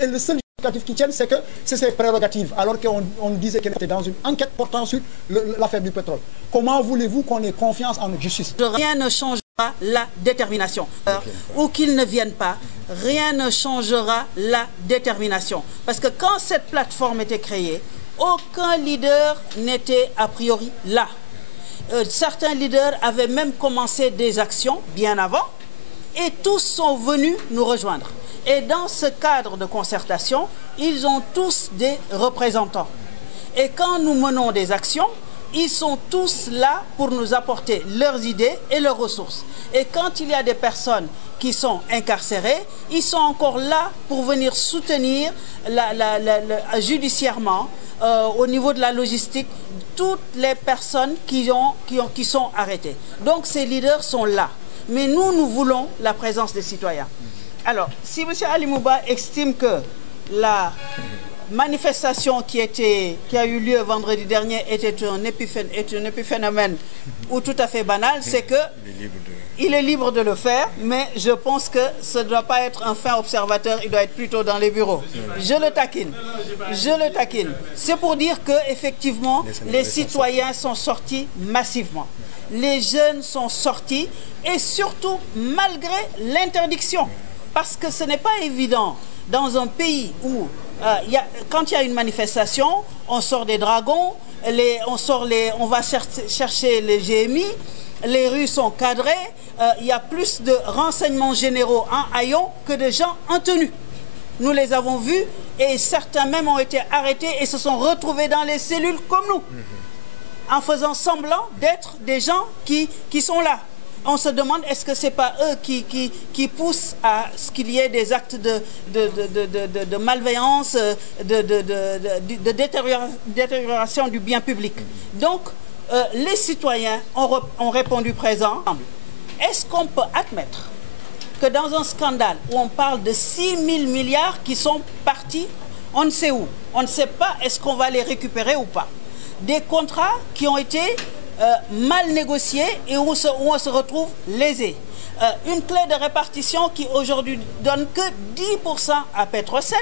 Et le seul justificatif qui tienne, c'est que c'est ses prérogatives, alors qu'on disait qu'elle était dans une enquête portant sur l'affaire du pétrole. Comment voulez-vous qu'on ait confiance en notre justice? Rien ne changera la détermination. Ou qu'ils ne viennent pas, rien ne changera la détermination. Parce que quand cette plateforme était créée, aucun leader n'était a priori là. Certains leaders avaient même commencé des actions bien avant et tous sont venus nous rejoindre. Et dans ce cadre de concertation, ils ont tous des représentants. Et quand nous menons des actions, ils sont tous là pour nous apporter leurs idées et leurs ressources. Et quand il y a des personnes qui sont incarcérées, ils sont encore là pour venir soutenir judiciairement, au niveau de la logistique, toutes les personnes qui sont arrêtées. Donc ces leaders sont là. Mais nous voulons la présence des citoyens. Alors, si M. Ali Mouba estime que la manifestation qui a eu lieu vendredi dernier était un épiphénomène ou tout à fait banal, c'est que il est libre de le faire, mais je pense que ce ne doit pas être un fin observateur, il doit être plutôt dans les bureaux. Je le taquine. C'est pour dire que effectivement, les citoyens sont sortis massivement. Les jeunes sont sortis et surtout malgré l'interdiction. Parce que ce n'est pas évident dans un pays où quand il y a une manifestation, on sort des dragons, on va chercher les GMI, les rues sont cadrées, il y a plus de renseignements généraux en haillons que de gens en tenue. Nous les avons vus et certains même ont été arrêtés et se sont retrouvés dans les cellules comme nous, en faisant semblant d'être des gens qui sont là. On se demande, est-ce que ce n'est pas eux qui poussent à ce qu'il y ait des actes de malveillance, de détérioration du bien public. Donc, les citoyens ont répondu présent. Est-ce qu'on peut admettre que dans un scandale où on parle de 6 000 milliards qui sont partis, on ne sait où, on ne sait pas est-ce qu'on va les récupérer ou pas, des contrats qui ont été mal négociés et où on se retrouve lésé. Une clé de répartition qui aujourd'hui donne que 10% à Petrosen,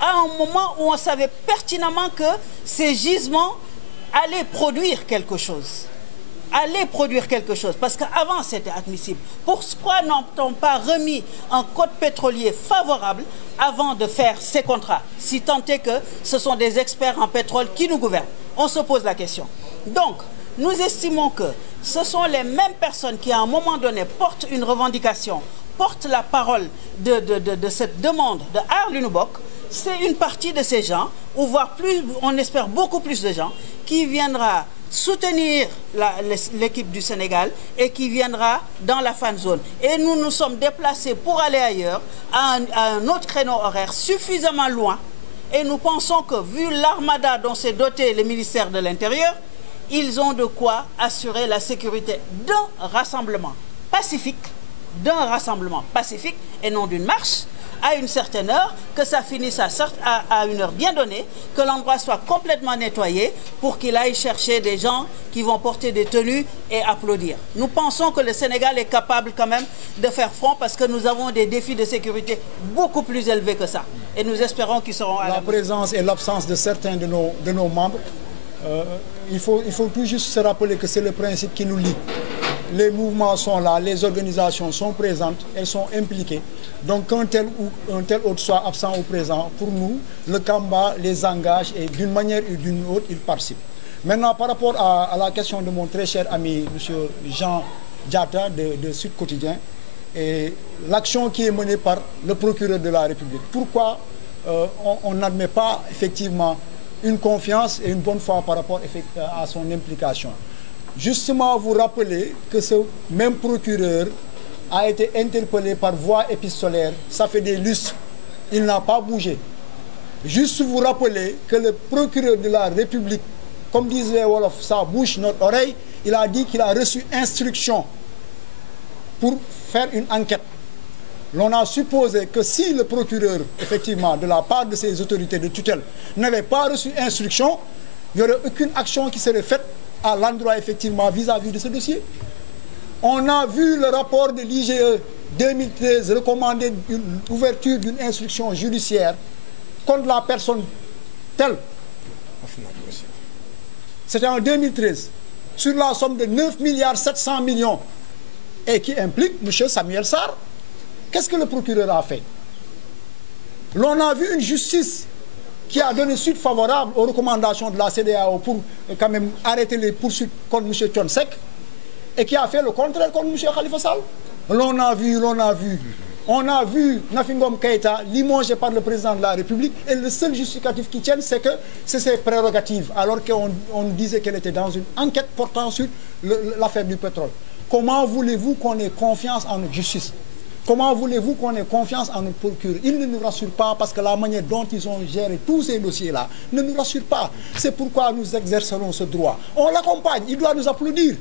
à un moment où on savait pertinemment que ces gisements allaient produire quelque chose. Parce qu'avant c'était admissible. Pourquoi n'a-t-on pas remis un code pétrolier favorable avant de faire ces contrats, si tant est que ce sont des experts en pétrole qui nous gouvernent? On se pose la question. Donc, nous estimons que ce sont les mêmes personnes qui, à un moment donné, portent une revendication, portent la parole de cette demande de Aar Bok. C'est une partie de ces gens, ou voire plus, on espère beaucoup plus de gens, qui viendra soutenir l'équipe du Sénégal et qui viendra dans la fan zone. Et nous nous sommes déplacés pour aller ailleurs, à un autre créneau horaire suffisamment loin. Et nous pensons que, vu l'armada dont s'est doté le ministère de l'Intérieur, ils ont de quoi assurer la sécurité d'un rassemblement pacifique et non d'une marche, à une certaine heure, que ça finisse à une heure bien donnée, que l'endroit soit complètement nettoyé pour qu'il aille chercher des gens qui vont porter des tenues et applaudir. Nous pensons que le Sénégal est capable quand même de faire front parce que nous avons des défis de sécurité beaucoup plus élevés que ça. Et nous espérons qu'ils seront à la présence et l'absence de certains de nos membres. Il faut tout juste se rappeler que c'est le principe qui nous lie. Les mouvements sont là, les organisations sont présentes, elles sont impliquées. Donc qu'un tel autre soit absent ou présent, pour nous, le Kamba les engage et d'une manière ou d'une autre, ils participent. Maintenant, par rapport à la question de mon très cher ami, M. Jean Diatta de Sud Quotidien, et l'action qui est menée par le procureur de la République. Pourquoi on n'admet pas effectivement une confiance et une bonne foi par rapport à son implication? Justement, vous rappelez que ce même procureur a été interpellé par voie épistolaire. Ça fait des lustres. Il n'a pas bougé. Juste vous rappeler que le procureur de la République, comme disent les Wolofs, sa bouche, notre oreille, il a dit qu'il a reçu instruction pour faire une enquête. L'on a supposé que si le procureur, effectivement, de la part de ses autorités de tutelle, n'avait pas reçu instruction, il n'y aurait aucune action qui serait faite à l'endroit, effectivement, vis-à-vis de ce dossier. On a vu le rapport de l'IGE 2013 recommandait l'ouverture d'une instruction judiciaire contre la personne telle. C'était en 2013, sur la somme de 9,7 milliards et qui implique M. Samuel Sarr. Qu'est-ce que le procureur a fait? L'on a vu une justice qui a donné suite favorable aux recommandations de la CEDEAO pour quand même arrêter les poursuites contre M. Thione Seck et qui a fait le contraire contre M. Khalifa Sall. On a vu Nafi Ngom Keïta limogé par le président de la République et le seul justificatif qui tienne, c'est que c'est ses prérogatives, alors qu'on disait qu'elle était dans une enquête portant sur l'affaire du pétrole. Comment voulez-vous qu'on ait confiance en notre justice? Comment voulez-vous qu'on ait confiance en notre procureur? Ils ne nous rassurent pas parce que la manière dont ils ont géré tous ces dossiers-là ne nous rassure pas. C'est pourquoi nous exercerons ce droit. On l'accompagne, il doit nous applaudir.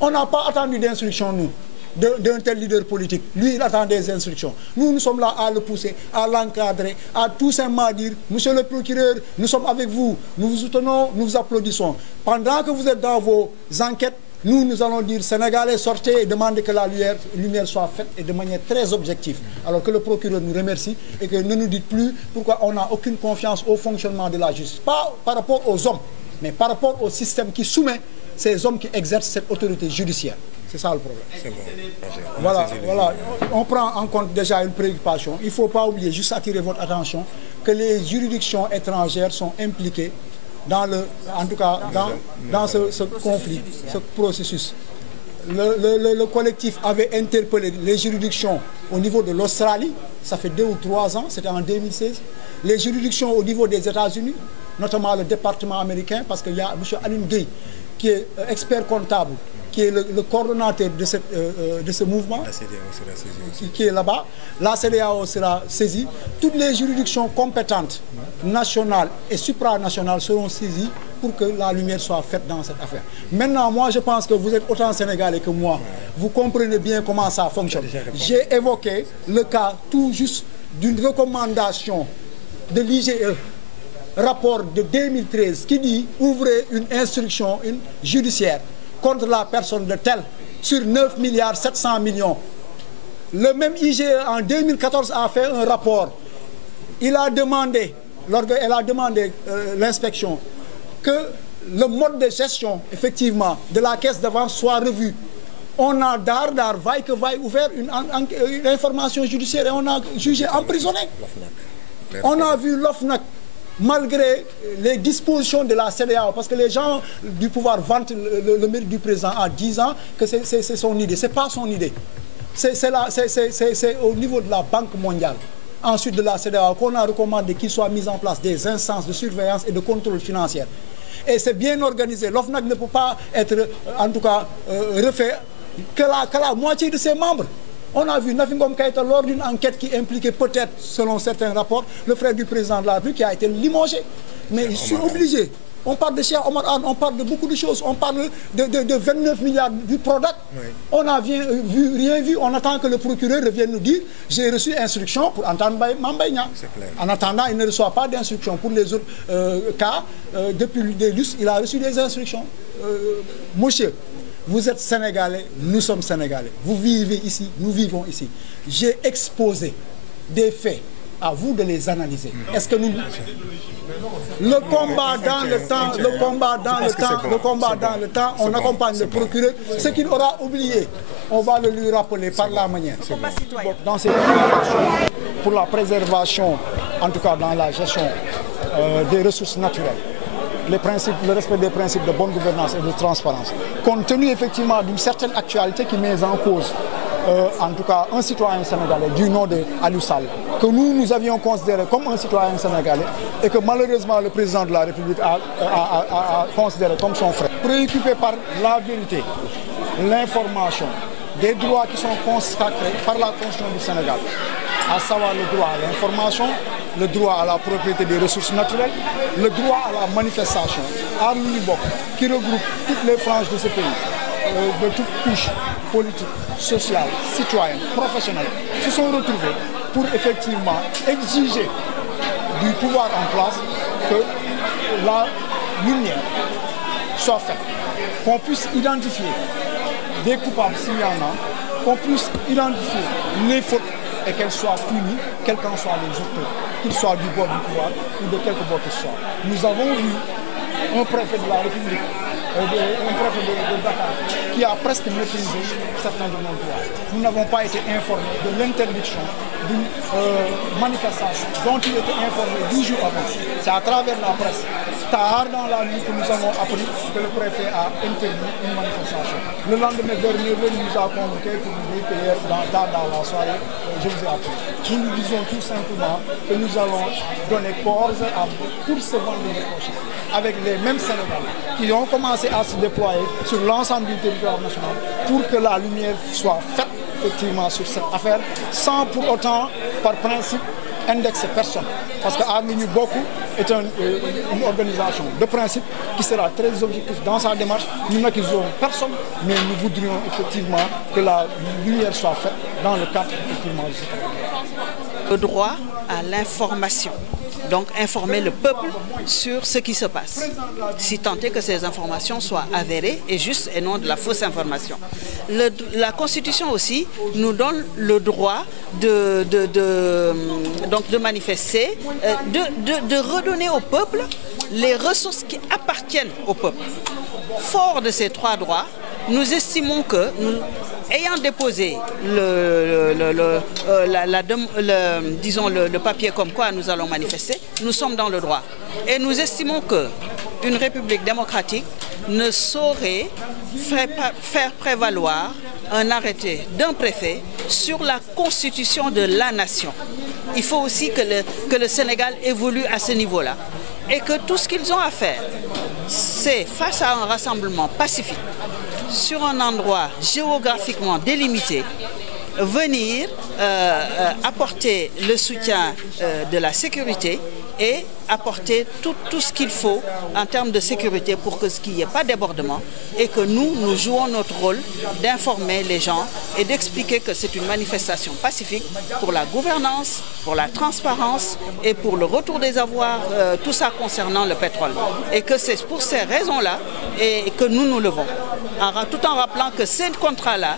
On n'a pas attendu d'instruction, nous, d'un tel leader politique. Lui, il attend des instructions. Nous sommes là à le pousser, à l'encadrer, à tout simplement dire, monsieur le procureur, nous sommes avec vous, nous vous soutenons, nous vous applaudissons. Pendant que vous êtes dans vos enquêtes, nous allons dire, Sénégalais, sortez et demandez que la lumière soit faite et de manière très objective. Alors que le procureur nous remercie et que ne nous dites plus pourquoi on n'a aucune confiance au fonctionnement de la justice. Pas par rapport aux hommes, mais par rapport au système qui soumet ces hommes qui exercent cette autorité judiciaire. C'est ça le problème. C'est bon. Voilà. On prend en compte déjà une préoccupation. Il ne faut pas oublier, juste attirer votre attention, que les juridictions étrangères sont impliquées dans ce conflit, ce processus. Le collectif avait interpellé les juridictions au niveau de l'Australie, ça fait 2 ou 3 ans, c'était en 2016. Les juridictions au niveau des États-Unis, notamment le département américain, parce qu'il y a M. Aline Gueye, qui est expert comptable, qui est le coordonnateur de ce mouvement, qui est là-bas. La CEDEAO sera saisie. Toutes les juridictions compétentes, nationales et supranationales, seront saisies pour que la lumière soit faite dans cette affaire. Maintenant, moi, je pense que vous êtes autant sénégalais que moi. Vous comprenez bien comment ça fonctionne. J'ai évoqué le cas tout juste d'une recommandation de l'IGE, rapport de 2013, qui dit « Ouvrez une instruction judiciaire contre la personne de tel sur 9,7 milliards. Le même IGE en 2014 a fait un rapport. Elle a demandé l'inspection que le mode de gestion, effectivement, de la caisse d'avance soit revu. On a vaille que vaille ouvert une information judiciaire et on a jugé emprisonné. On a vu l'OFNAC, malgré les dispositions de la CEDEAO, parce que les gens du pouvoir vantent le mérite du président en disant que c'est son idée. Ce n'est pas son idée. C'est au niveau de la Banque mondiale, ensuite de la CEDEAO, qu'on a recommandé qu'il soit mis en place des instances de surveillance et de contrôle financier. Et c'est bien organisé. L'OFNAC ne peut pas être, en tout cas, refait que la moitié de ses membres. On a vu Nafi Ngom Keïta lors d'une enquête qui impliquait peut-être, selon certains rapports, le frère du président de la République qui a été limogé. Mais je suis obligé. On parle de Cheikh Omar Anne, on parle de beaucoup de choses. On parle de 29 milliards du Prodac. Oui. On n'a rien vu. On attend que le procureur revienne nous dire « J'ai reçu instruction pour entendre Mambaïna ». En attendant, il ne reçoit pas d'instruction. Pour les autres cas, depuis des lustres, il a reçu des instructions. Monsieur, vous êtes Sénégalais, nous sommes Sénégalais. Vous vivez ici, nous vivons ici. J'ai exposé des faits. À vous de les analyser. Est-ce que nous... Le combat dans le temps, on accompagne le procureur. Ce qu'il aura oublié, on va le lui rappeler par la manière. Dans ces pour la préservation, en tout cas dans la gestion des ressources naturelles, le respect des principes de bonne gouvernance et de transparence, compte tenu effectivement d'une certaine actualité qui met en cause en tout cas un citoyen sénégalais du nom de Aliou Sall, que nous avions considéré comme un citoyen sénégalais et que malheureusement le président de la République a considéré comme son frère. Préoccupé par la vérité, l'information, des droits qui sont consacrés par la Constitution du Sénégal, à savoir le droit à l'information, le droit à la propriété des ressources naturelles, le droit à la manifestation, à l'UNIBOC, qui regroupe toutes les franges de ce pays, de toutes couches politiques, sociales, citoyennes, professionnelles, se sont retrouvés pour effectivement exiger du pouvoir en place que la lumière soit faite, qu'on puisse identifier des coupables s'il y en a, qu'on puisse identifier les fautes et qu'elles soient punies, quels qu'en soient les auteurs, qu'ils soient du bord du pouvoir ou de quelque bord que ce soit. Nous avons vu un préfet de la République, un préfet de Dakar, qui a presque maîtrisé certains de nos droits. Nous n'avons pas été informés de l'interdiction d'une manifestation dont il était informé 10 jours avant. C'est à travers la presse, tard dans la nuit, que nous avons appris que le préfet a interdit une manifestation. Le lendemain vers 9h, il nous a convoqués pour nous dire que hier, dans la soirée, je vous ai appris. Nous nous disons tout simplement que nous allons donner corps pour ce vendredi prochain, avec les mêmes Sénégalais qui ont commencé à se déployer sur l'ensemble du territoire national pour que la lumière soit faite effectivement sur cette affaire, sans pour autant, par principe, indexer personne. Parce que Aar-Li-Ñu Bokk est une organisation de principe qui sera très objective dans sa démarche. Nous n'accusons personne, mais nous voudrions effectivement que la lumière soit faite dans le cadre effectivement de cette affaire. Le droit à l'information. Donc informer le peuple sur ce qui se passe, si tant est que ces informations soient avérées et justes et non de la fausse information. La Constitution aussi nous donne le droit de manifester, de redonner au peuple les ressources qui appartiennent au peuple. Fort de ces trois droits, nous estimons que, ayant déposé le papier comme quoi nous allons manifester, nous sommes dans le droit. Et nous estimons qu'une république démocratique ne saurait faire prévaloir un arrêté d'un préfet sur la constitution de la nation. Il faut aussi que le Sénégal évolue à ce niveau-là. Et que tout ce qu'ils ont à faire, c'est face à un rassemblement pacifique, sur un endroit géographiquement délimité, venir apporter le soutien de la sécurité et apporter tout ce qu'il faut en termes de sécurité pour qu'il n'y ait pas de débordement et que nous jouons notre rôle d'informer les gens et d'expliquer que c'est une manifestation pacifique pour la gouvernance, pour la transparence et pour le retour des avoirs, tout ça concernant le pétrole. Et que c'est pour ces raisons-là que nous levons, tout en rappelant que ces contrats-là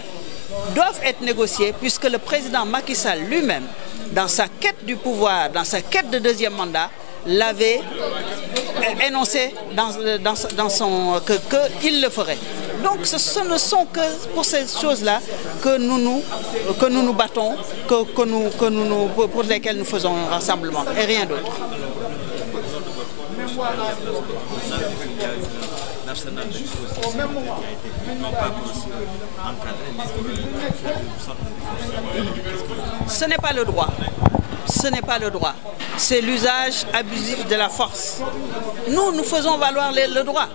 doivent être négociés puisque le président Macky Sall lui-même, dans sa quête du pouvoir, dans sa quête de deuxième mandat, l'avait énoncé qu'il le ferait. Donc ce ne sont que pour ces choses-là que nous nous battons, pour lesquelles nous faisons un rassemblement et rien d'autre. Ce n'est pas le droit. Ce n'est pas le droit. C'est l'usage abusif de la force. Nous faisons valoir le droit.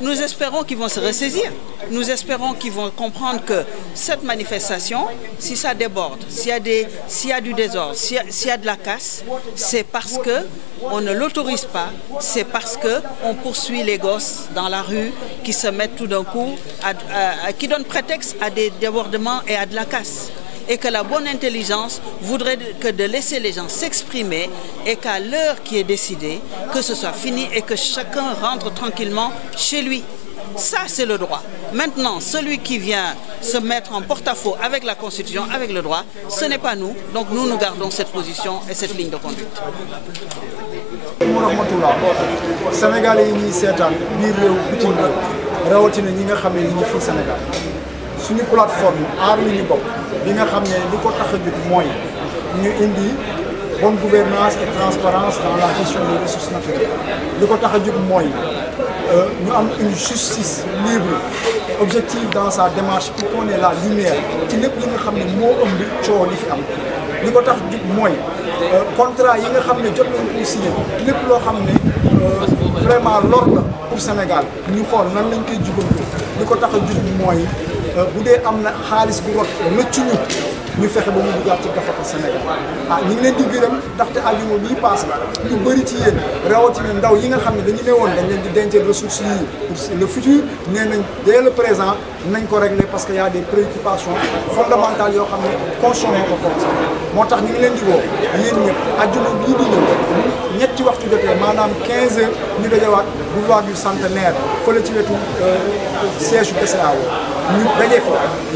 Nous espérons qu'ils vont se ressaisir. Nous espérons qu'ils vont comprendre que cette manifestation, si ça déborde, s'il y a du désordre, s'il y a de la casse, c'est parce qu'on ne l'autorise pas, c'est parce qu'on poursuit les gosses dans la rue qui se mettent tout d'un coup, qui donnent prétexte à des débordements et à de la casse. Et que la bonne intelligence voudrait que de laisser les gens s'exprimer et qu'à l'heure qui est décidée, que ce soit fini et que chacun rentre tranquillement chez lui. Ça, c'est le droit. Maintenant, celui qui vient se mettre en porte-à-faux avec la Constitution, avec le droit, ce n'est pas nous. Donc nous gardons cette position et cette ligne de conduite. Sénégalais yi ñuy seetaan biir réew bitim réew rawatina ñi nga xam ne ñi ngi fii Sénégal suñu plateforme Aar-Li-Ñu Bokk bi nga xam ne li ko tax a jóg mooy ñu indi bonne gouvernance et transparence dans la gestion des ressources naturelles li ko tax a jóg mooy ñu am une justice libre et objective dans sa démarche pour qu'on ait la lumière ci lépp li nga xam ne moo ëmb coow li fi am li ko tax jóg mooy contrat yi nga xam ne jot nañ ko signé lépp loo xam ne vraiment lor la pour Sénégal ñu xool nan lañ koy jubantoo li ko tax a jóg mooy bu dee am na xaalis bu rot rëccu ñu fexe ba mu duggaat ci gafaka Sénégal ñu ngi leen di gërëm ndaxte àjjuma bii passé ñu bëri ci yéen rawatina ndaw yi nga xam ne dañu ne woon dañ leen di denc ressources yi pour le futur nee nañ dès le présent nañ ko régler parce que y a des préoccupations fondamentales yoo xam ne constitution ko moo tax ñu ngi leen di woo yéen ñëpp àjjuma bii di ñëw ñetti waxtu jotee maanaam 15 heures ñu dajawaat boulevard du Centenaire fële ci wetu siège BCEAO ñu daje fa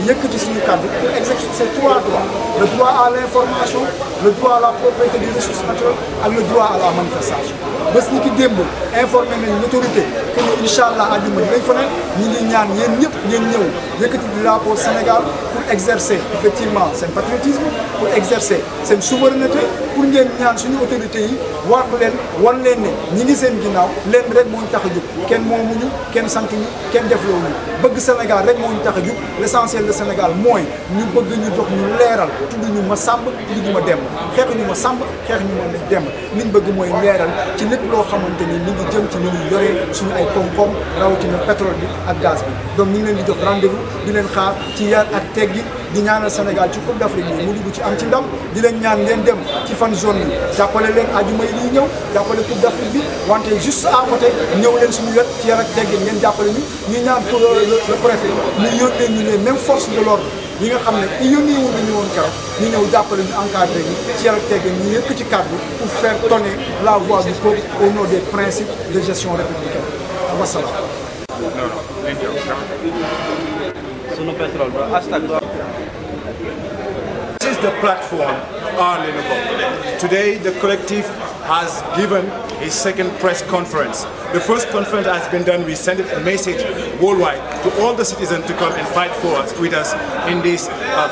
yëkkati suñu kàddu pour exercer ces 3 droits le droit à l'information le droit à la propriété des ressources naturelles ak le droit à la manifestation bés ni ki démb informé nañ l'autorité que ne incha allah àjjuma dinañ fa ne ñi ngi ñaan yéen ñëpp ngeen ñëw yëkkati drapeau Sénégal pour exercer effectivement seen patriotisme pour exercer seen souveraineté pour ngeen ñaan suñu autorités yi wax leen wan leen ne ñi ngi seen ginnaaw leen rek moo ñu tax a jóg kenn moomuñu kenn santuñu kenn deflooñu bëgg Sénégal rek moo ñu tax a jóg l'essentiel de Sénégal mooy ñu bëgg ñu jox ñu leeral tudd ñu ma sàmb tudd ñu ma demb xeexuñu ma sàmb xeexuñu ma demb liñ bëgg mooy leeral ci lépp loo xamante ni mi ngi jëm ci ni ñu yoree suñu ay koom-koom rawatina pétrole bi ak gaz bi donc ñu ngi leen di jox rendez-vous di leen xaar ci yar ak teggi di ñaanal Sénégal ci Coupe d'Afrique bi mu dugg ci am ci ndam di leen ñaan ngeen dem ci fan zone yi jàppale leen àjjuma yi di ñëw jàppale Coupe d'Afrique bi wante juste à côté ñëw leen suñu wet ci yar ak teggi ngeen jàppale ñu ñaan pour le préfet ñu yónnee ñu les mêmes forces de l'ordre ñi nga xam ne i yónnee woon nañu woon keroog ñu ñëw jàppale ñu encadré ñu ci yar ak teggi ñu yëkk ci kàddu pour faire tonner la voix du peuple au nom des principes de gestion républicaine wasalaam. Sunu Petrol bro hashtag. This is the platform Aar-Lenouba. Today the collective has given a second press conference. The first conference has been done. We sent a message worldwide to all the citizens to come and fight with us in this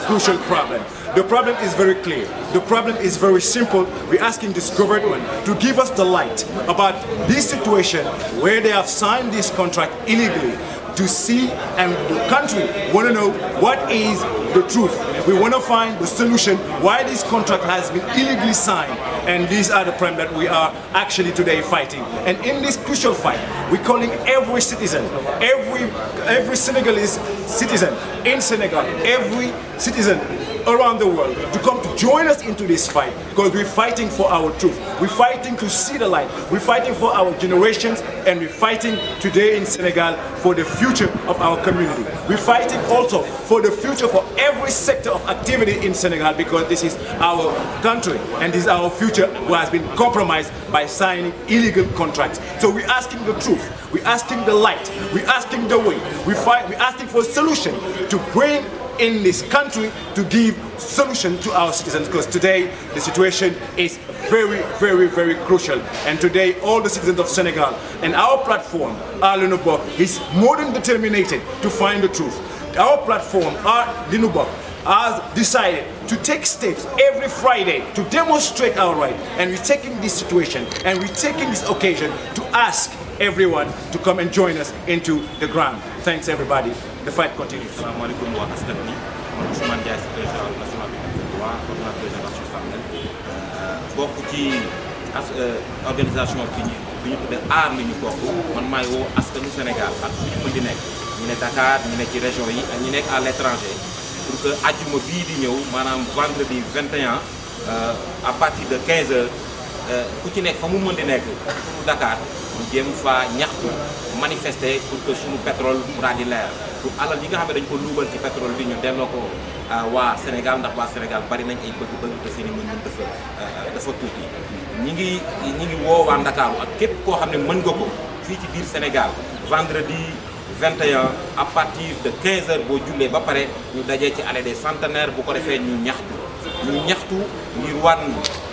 crucial problem. The problem is very clear. The problem is very simple. We're asking this government to give us the light about this situation where they have signed this contract illegally, to see, and the country want to know what is the truth. We want to find the solution why this contract has been illegally signed, and these are the problems that we are actually today fighting. And in this crucial fight, we're calling every citizen, every Senegalese citizen in Senegal, every citizen around the world to come to join us into this fight, because we're fighting for our truth. We're fighting to see the light. We're fighting for our generations, and we're fighting today in Senegal for the future of our community. We're fighting also for the future for every sector of activity in Senegal, because this is our country and this is our future who has been compromised by signing illegal contracts. So we're asking the truth. We're asking the light. We're asking the way. We're asking for a solution to bring in this country to give solution to our citizens, because today the situation is very, very, very crucial. And today all the citizens of Senegal and our platform, Aar-Lenouba, is more than determined to find the truth. Our platform, Aar-Lenouba, has decided to take steps every Friday to demonstrate our right. And we're taking this situation and we're taking this occasion to ask everyone to come and join us into the ground. Thanks everybody. The fight continues. Asalaamaaleykum waa askan bi man Ousmane Ndiaye président national du droit coordinateur génération Famel bokk ci organisation bi ñu tuddee aar li ñu bokk man maay woo askanu Sénégal ak fu ñu mën di nekk ñu ne Dakar ñu ne ci région yi ak ñu nekk à l'étranger pour que àjjuma bii di ñëw maanaam vendredi 21 à partir de 15h ku ci nekk fa mu mën di nekk pour Dakar ñu jéem fa ñaxtu manifester pour que suñu pétrole mu daal di leer pour alal yi nga xam ne dañ ko luubal ci pétrole bi ñu delloo ko waa Sénégal, ndax waa Sénégal bari nañ ay bëgg-bëgg te seen i mën dafa tuuti ñi ngi woo waa Ndakaaru ak képp koo xam ne mën nga ko fii ci biir Sénégal vendredi 21 à partir de 15h boo jullee ba pare ñu dajee ci allée des Centenaires bu ko defee ñu ñaxtu ngir wan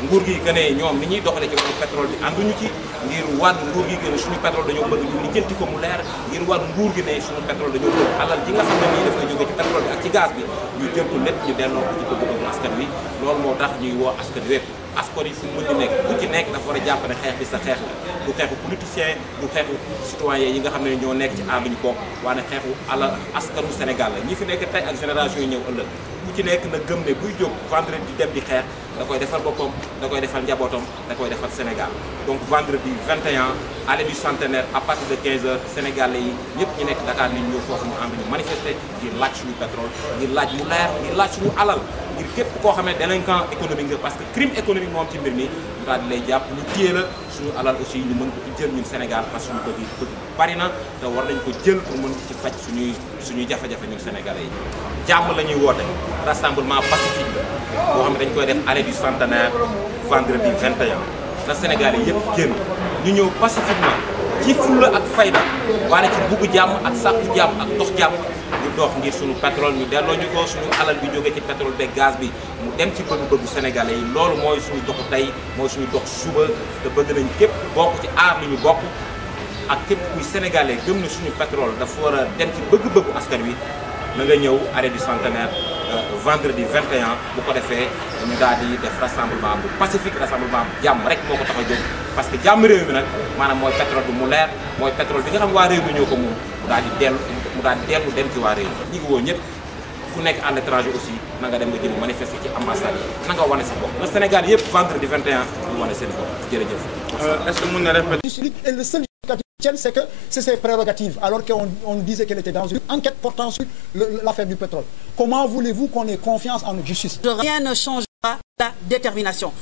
nguur gi que ne ñoom ni ñuy doxalee ci wàllu pétrole bi ànduñu ci, ngir wan nguur gi que ne suñu pétrole dañoo bëgg ñu lijjanti ko mu leer, ngir wan nguur gi ne suñu pétrole dañoo bëgg alal ji nga xam ne nii dafay jóge ci pétrole bi ak ci gaz bi ñu jël ko lépp ñu delloo ko ci bëgg-bëggu askan wi. Loolu moo tax ñuy woo askan wépp, askan yi fu mu mën di nekk ku ci nekk dafa war a jàpp ne xeex bi sa xeex la, du xeexu politicien du xeexu citoyen yi nga xam ne ñoo nekk ci aar luñu bokk, waaye xeexu ala askanu Sénégal la. Ñi fi nekk tey ak génération yi ñëw ëllëg ku ci nekk na gëm ne buy jóg vendredi di dem di xeex da koy defal boppam, da koy defal njabootam, da koy defal Sénégal. Donc vendredi 21 allée du Centenaire à partir de 15h Sénégalais yi ñëpp ñu nekk Dakar ni ñu ñëw foofu ñu ànd ñu manifester ngir laaj suñu pétrole, ngir laaj mu leer, ngir laaj suñu alal, ngir képp koo xam ne délinquant économique nga, parce que crime économique moom ci mbir mi ñu daal di lay jàpp ñu téye la, suñu alal aussi ñu mën ko jël ñun Sénégal parce que suñu bëgg bari na te war nañ ko jël pour mën ci faj suñuy jafe-jafe ñun Sénégalais yi. Jàmm la ñuy woote, rassemblement pacifique la boo xam ne dañ koy def allée du Centenaire vendredi 21 na Sénégalais yëpp génn ñu ñëw pacifiquement ci fulla ak fayda waaye ci bugg jàmm ak sàkku jàmm ak dox jàmm ñu dox ngir suñu pétrole ñu delloo ñu ko suñu alal bi jógee ci pétrole beeg gaz bi mu dem ci bëgg-bëggu sénégalais yi loolu mooy suñu doxu tey mooy suñu dox suba te bëgg nañ képp bokk ci aar li ñu bokk ak képp kuy sénégalais gëm na suñu pétrole dafa war a dem ci bëgg-bëggu askan wi na nga ñëw arrêt du centenaire vendredi 21 bu ko defee ñu daal di def rassemblement bu pacifique rassemblement bu jàmm rek moo ko tax a jóg parce que jàmm réew mi nag maanaam mooy pétrole bi mu leer mooy pétrole bi nga xam waa réew mi ñoo ko moom mu daal di dellu dem ci waa réew mi. ñu ngi woo ñëpp ku nekk à l'étranger aussi na nga dem nga jëm manifester ci ambassade yi na nga wane sa bopp. le Sénégal yëpp vendredi 21 ñu wane seen bopp jërëjëf. Est-ce que mën na répéter. Le seul c'est que c'est ses prérogatives, alors qu'on disait qu'elle était dans une enquête portant sur l'affaire du pétrole. Comment voulez-vous qu'on ait confiance en notre justice? Rien ne changera la détermination.